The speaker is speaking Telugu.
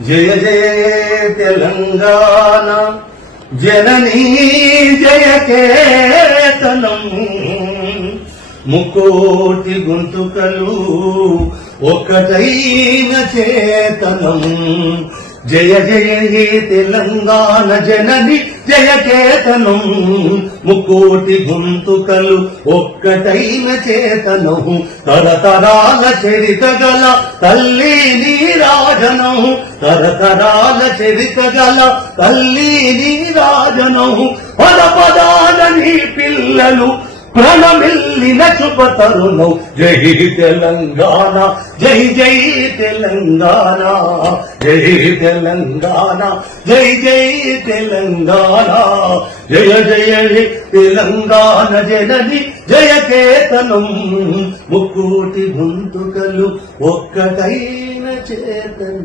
జయ జయ తెలంగాణ. జననీ జయ కేతనం. ముకోటి గొంతుకలు ఒక్కటైన చేతనం. జయ జయ తెలంగాణ జనని జయ కేతనం. ముకోటి గొంతుకలు ఒక్కటైన చేతనం. తరతరాల చరిత గల తల్లి నీరాజనం తరతరాల చరిత గల తల్లి నీరాజనం పద పదాల నీ పిల్లలు ప్రణమిల్లిన శుభతరుణం. జై తెలంగాణ జై జై తెలంగాణ జై తెలంగాణ జై జై తెలంగాణ. జయ జయ తెలంగాణ జనని జయ కేతనం. ముక్కోటి గొంతుకలు ఒక్కటై చేతనం